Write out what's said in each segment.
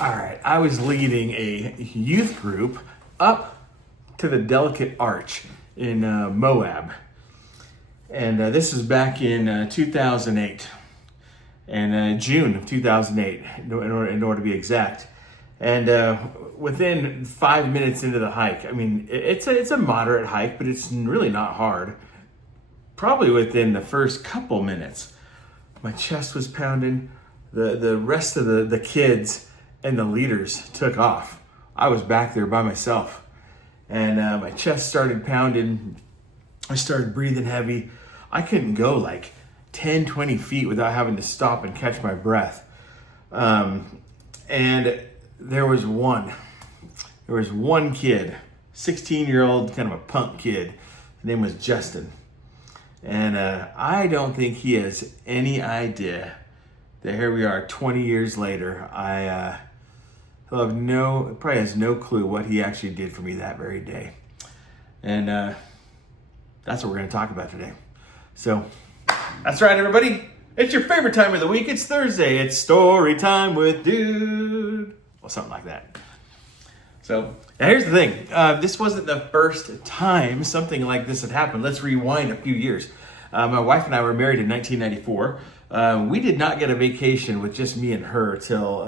All right, I was leading a youth group up to the Delicate Arch in Moab. And this was back in 2008, and June of 2008, in order to be exact. And within 5 minutes into the hike, I mean, it's a moderate hike, but it's really not hard. Probably within the first couple minutes, my chest was pounding. The rest of the kids and the leaders took off. I was back there by myself, and my chest started pounding. I started breathing heavy. I couldn't go like 10, 20 feet without having to stop and catch my breath. And there was one kid, 16-year-old, kind of a punk kid. His name was Justin. And I don't think he has any idea that here we are 20 years later. Probably has no clue what he actually did for me that very day. And that's what we're going to talk about today. So that's right, everybody. It's your favorite time of the week. It's Thursday. It's story time with Dude. Well, something like that. So now here's the thing. This wasn't the first time something like this had happened. Let's rewind a few years. My wife and I were married in 1994. We did not get a vacation with just me and her till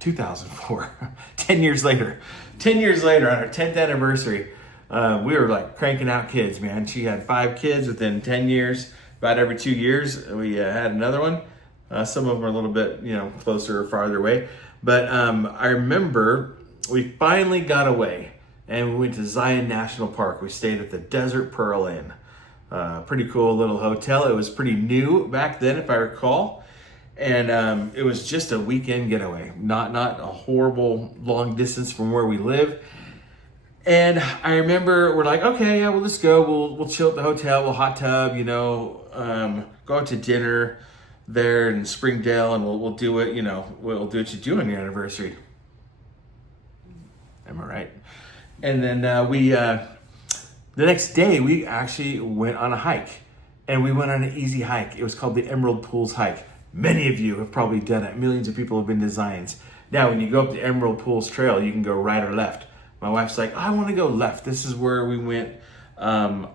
2004. 10 years later. 10 years later, on our 10th anniversary, we were like cranking out kids, man. She had 5 kids within 10 years. About every 2 years, we had another one. Some of them are a little bit, closer or farther away. But I remember we finally got away and we went to Zion National Park. We stayed at the Desert Pearl Inn. Pretty cool little hotel. It was pretty new back then, if I recall. And it was just a weekend getaway, not a horrible long distance from where we live. And I remember we're like, okay, yeah, well, let's go. We'll chill at the hotel. We'll hot tub, go out to dinner there in Springdale, and we'll do it. We'll do what you do on your anniversary. Am I right? And then the next day we actually went on a hike, and we went on an easy hike. It was called the Emerald Pools hike. Many of you have probably done it. Millions of people have been to Zions. Now, when you go up the Emerald Pools Trail, you can go right or left. My wife's like, I want to go left. This is where we went a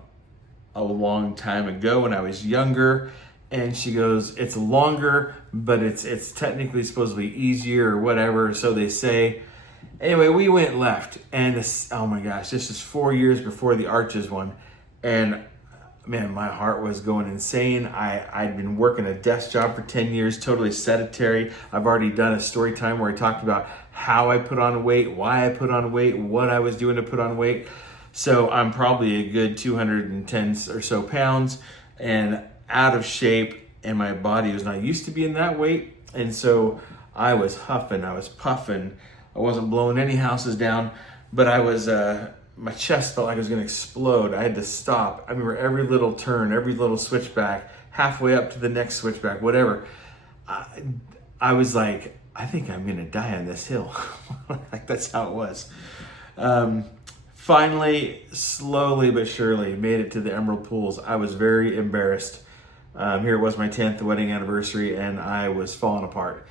long time ago when I was younger. And she goes, it's longer, but it's technically supposed to be easier or whatever, so they say. Anyway, we went left. And oh my gosh, this is 4 years before the Arches one. And man, my heart was going insane. I'd been working a desk job for 10 years, totally sedentary. I've already done a story time where I talked about how I put on weight, why I put on weight, what I was doing to put on weight. So I'm probably a good 210 or so pounds and out of shape, and my body was not used to being that weight. And so I was huffing, I was puffing. I wasn't blowing any houses down, but I was, my chest felt like it was going to explode. I had to stop. I remember every little turn, every little switchback, halfway up to the next switchback, whatever. I was like, I think I'm going to die on this hill. Like, that's how it was. Finally, slowly but surely, made it to the Emerald Pools. I was very embarrassed. Here it was, my 10th wedding anniversary, and I was falling apart.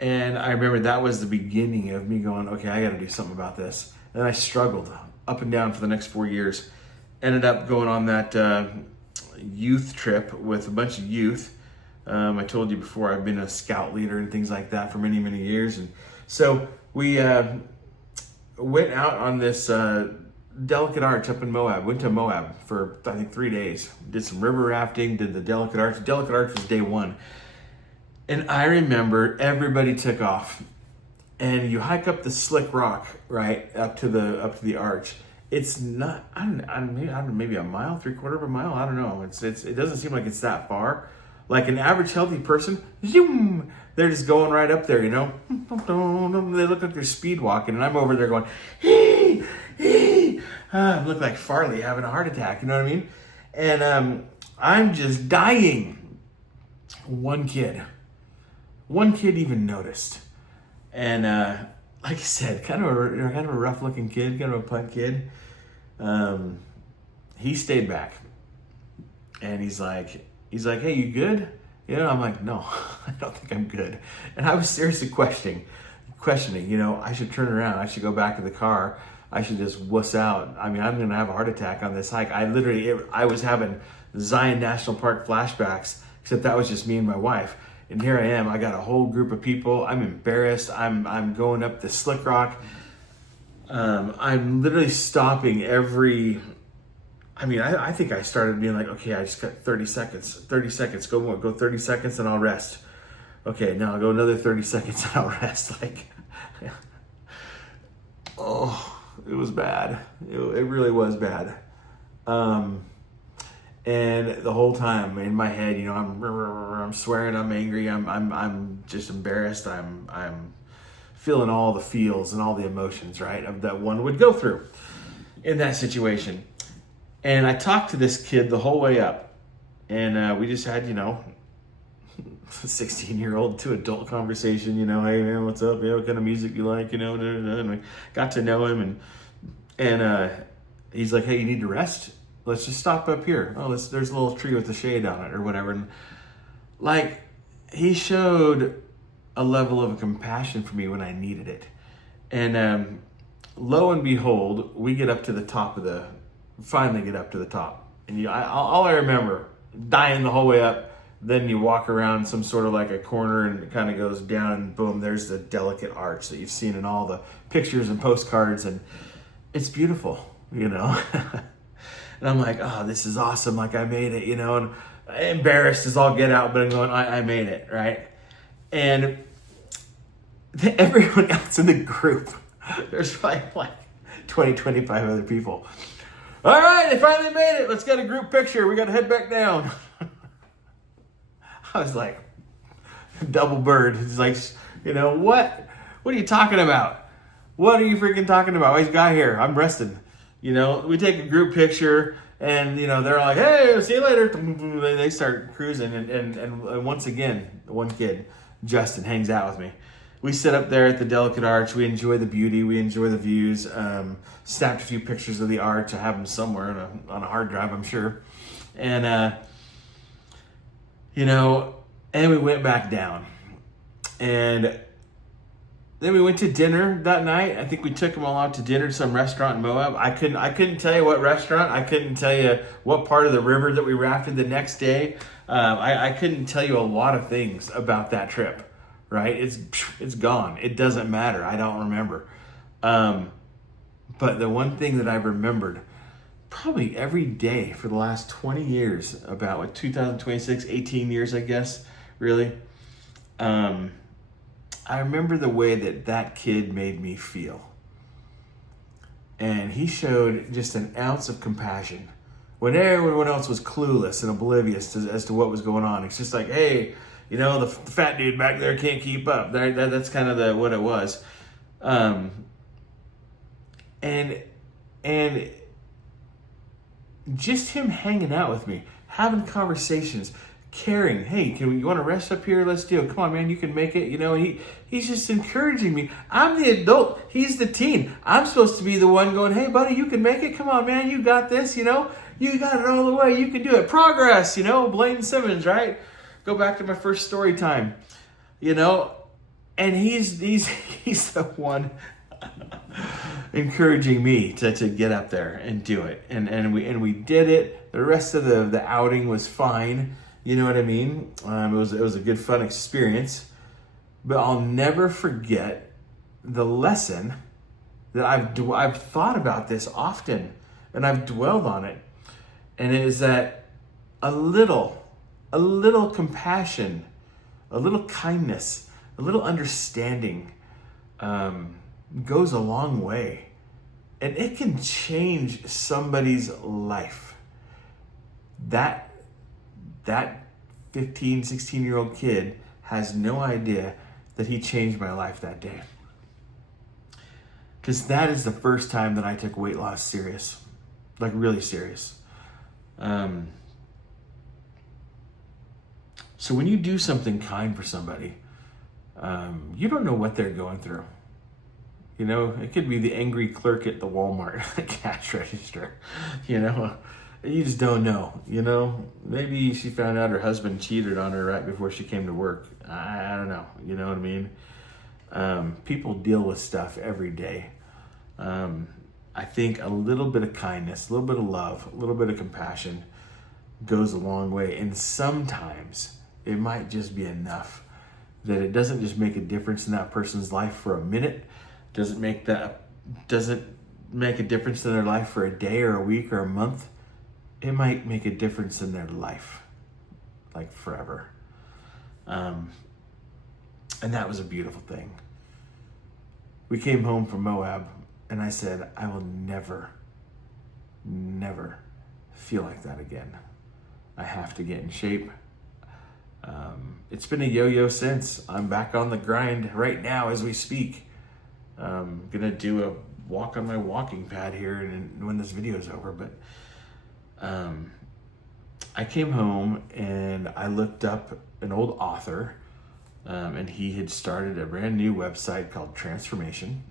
And I remember that was the beginning of me going, okay, I got to do something about this. And I struggled up and down for the next 4 years. Ended up going on that youth trip with a bunch of youth. I told you before, I've been a scout leader and things like that for many, many years. And so we went out on this Delicate Arch up in Moab. Went to Moab for, I think, 3 days. Did some river rafting, did the Delicate Arch. Delicate Arch was day 1. And I remember everybody took off. And you hike up the slick rock, right, up to the arch. It's not, I don't know, maybe a mile, 3/4 of a mile. I don't know. It doesn't seem like it's that far. Like an average healthy person, zoom, they're just going right up there, They look like they're speed walking, and I'm over there going, hey. I look like Farley having a heart attack. You know what I mean? And I'm just dying. One kid even noticed. And like I said, kind of a rough looking kid, kind of a punk kid. He stayed back, and he's like, hey, you good? I'm like, no, I don't think I'm good. And I was seriously questioning questioning, I should turn around. I should go back to the car. I should just wuss out. I mean, I'm going to have a heart attack on this hike. I was having Zion National Park flashbacks, except that was just me and my wife. And here I am. I got a whole group of people. I'm embarrassed. I'm going up the slick rock. I'm literally stopping every... I think I started being like, okay, I just got 30 seconds. 30 seconds. Go 30 seconds and I'll rest. Okay, now I'll go another 30 seconds and I'll rest. Oh, it was bad. It really was bad. And the whole time in my head, I'm swearing, I'm angry, I'm just embarrassed. I'm feeling all the feels and all the emotions, right, of that one would go through in that situation. And I talked to this kid the whole way up, and we just had, 16-year-old to adult conversation, hey man, what's up? What kind of music you like? And we got to know him, and he's like, hey, you need to rest? Let's just stop up here. Oh, there's a little tree with a shade on it or whatever. And he showed a level of compassion for me when I needed it. And lo and behold, we get up to the top finally get up to the top. And all I remember, dying the whole way up, then you walk around some sort of like a corner and it kind of goes down and boom, there's the delicate arch that you've seen in all the pictures and postcards. And it's beautiful, And I'm like, oh, this is awesome. Like I made it, and embarrassed as all get out, but I'm going, I made it, right? And everyone else in the group, there's probably like 20, 25 other people. All right, they finally made it. Let's get a group picture. We got to head back down. I was like, double bird. It's like, what? What are you talking about? What are you freaking talking about? I just got here. I'm resting. We take a group picture and, they're like, hey, see you later. They start cruising. And once again, one kid, Justin, hangs out with me. We sit up there at the delicate arch. We enjoy the beauty. We enjoy the views. Snapped a few pictures of the arch. I have them somewhere on a hard drive, I'm sure. And, and we went back down. And then we went to dinner that night. I think we took them all out to dinner to some restaurant in Moab. I couldn't tell you what restaurant. I couldn't tell you what part of the river that we rafted the next day. I couldn't tell you a lot of things about that trip, right? It's gone. It doesn't matter. I don't remember. But the one thing that I've remembered probably every day for the last 20 years, about 2026, 18 years, I guess, really, I remember the way that kid made me feel. And he showed just an ounce of compassion when everyone else was clueless and oblivious as to what was going on. It's just like, hey, the fat dude back there can't keep up. That's kind of what it was. And just him hanging out with me, having conversations, caring. Hey, you want to rest up here? Let's do it. Come on, man, you can make it. He's just encouraging me. I'm the adult. He's the teen. I'm supposed to be the one going, hey, buddy, you can make it. Come on, man, you got this. You got it all the way. You can do it. Progress. Blaine Simmons, right? Go back to my first story time. And he's the one encouraging me to get up there and do it. And we did it. The rest of the outing was fine. You know what I mean? It was a good, fun experience. But I'll never forget the lesson that I've thought about this often, and I've dwelled on it. And it is that a little compassion, a little kindness, a little understanding goes a long way. And it can change somebody's life. That 15, 16-year-old kid has no idea that he changed my life that day. Because that is the first time that I took weight loss serious. Like really serious. So when you do something kind for somebody, you don't know what they're going through. It could be the angry clerk at the Walmart cash register. You just don't know, Maybe she found out her husband cheated on her right before she came to work. I don't know, you know what I mean? People deal with stuff every day. I think a little bit of kindness, a little bit of love, a little bit of compassion goes a long way. And sometimes it might just be enough that it doesn't just make a difference in that person's life for a minute, doesn't make a difference in their life for a day or a week or a month. It might make a difference in their life, like forever. And that was a beautiful thing. We came home from Moab, and I said, I will never, never feel like that again. I have to get in shape. It's been a yo-yo since. I'm back on the grind right now as we speak. I'm gonna do a walk on my walking pad here and when this video is over, but I came home and I looked up an old author, and he had started a brand new website called Transformation,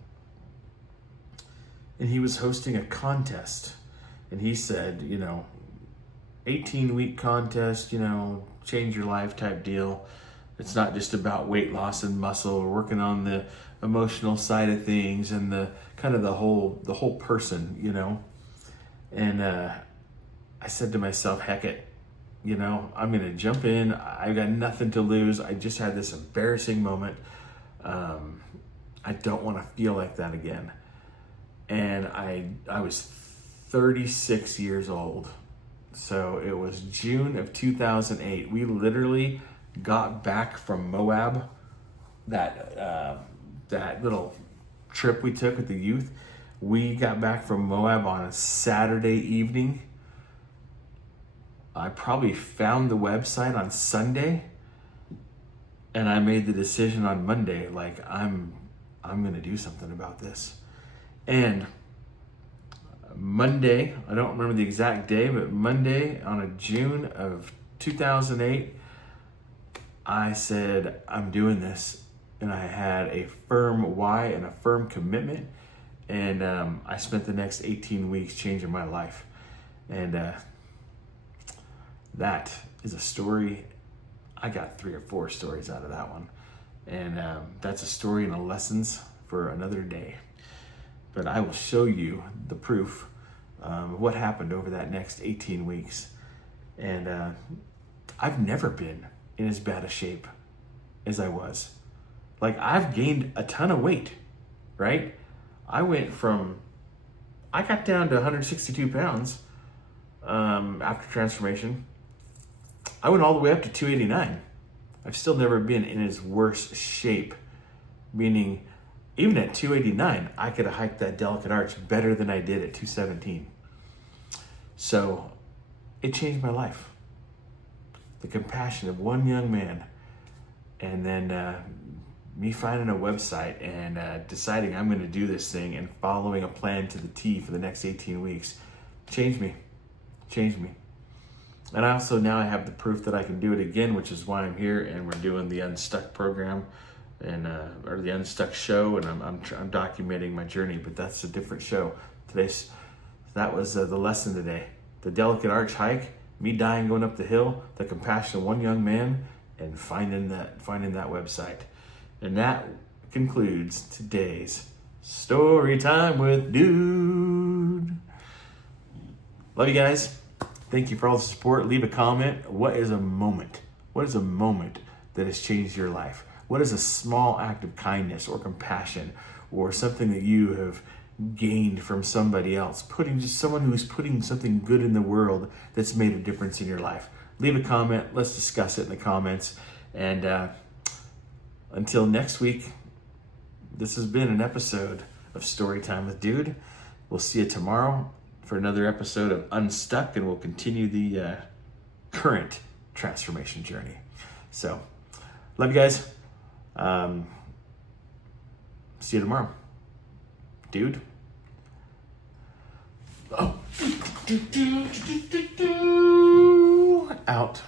and he was hosting a contest, and he said, 18-week contest, change your life type deal. It's not just about weight loss and muscle. We're working on the emotional side of things and the kind of the whole person, And I said to myself, heck it, I'm gonna jump in. I got nothing to lose. I just had this embarrassing moment. I don't want to feel like that again. And I was 36 years old. So it was June of 2008. We literally got back from Moab, that little trip we took with the youth. We got back from Moab on a Saturday evening. I probably found the website on Sunday, and I made the decision on Monday, like I'm gonna do something about this. And Monday, I don't remember the exact day, but Monday on a June of 2008, I said, I'm doing this. And I had a firm why and a firm commitment. And I spent the next 18 weeks changing my life. And that is a story. I got 3 or 4 stories out of that one. And that's a story and a lessons for another day. But I will show you the proof of what happened over that next 18 weeks. And I've never been in as bad a shape as I was. Like, I've gained a ton of weight, right? I got down to 162 pounds after transformation. I went all the way up to 289. I've still never been in as worse shape, meaning even at 289, I could have hiked that delicate arch better than I did at 217. So it changed my life. The compassion of one young man, and then me finding a website and deciding I'm going to do this thing and following a plan to the T for the next 18 weeks changed me. And now I have the proof that I can do it again, which is why I'm here, and we're doing the Unstuck program and or the Unstuck show, and I'm documenting my journey, but that's a different show. That was the lesson today. The delicate arch hike, me dying going up the hill, the compassion of one young man, and finding that website. And that concludes today's story time with Dude. Love you guys. Thank you for all the support. Leave a comment. What is a moment? What is a moment that has changed your life? What is a small act of kindness or compassion or something that you have gained from somebody else? Someone who's putting something good in the world that's made a difference in your life. Leave a comment. Let's discuss it in the comments. And until next week, this has been an episode of Storytime with Dude. We'll see you tomorrow for another episode of Unstuck, and we'll continue the current transformation journey. So, love you guys. See you tomorrow. Dude. Oh. Out.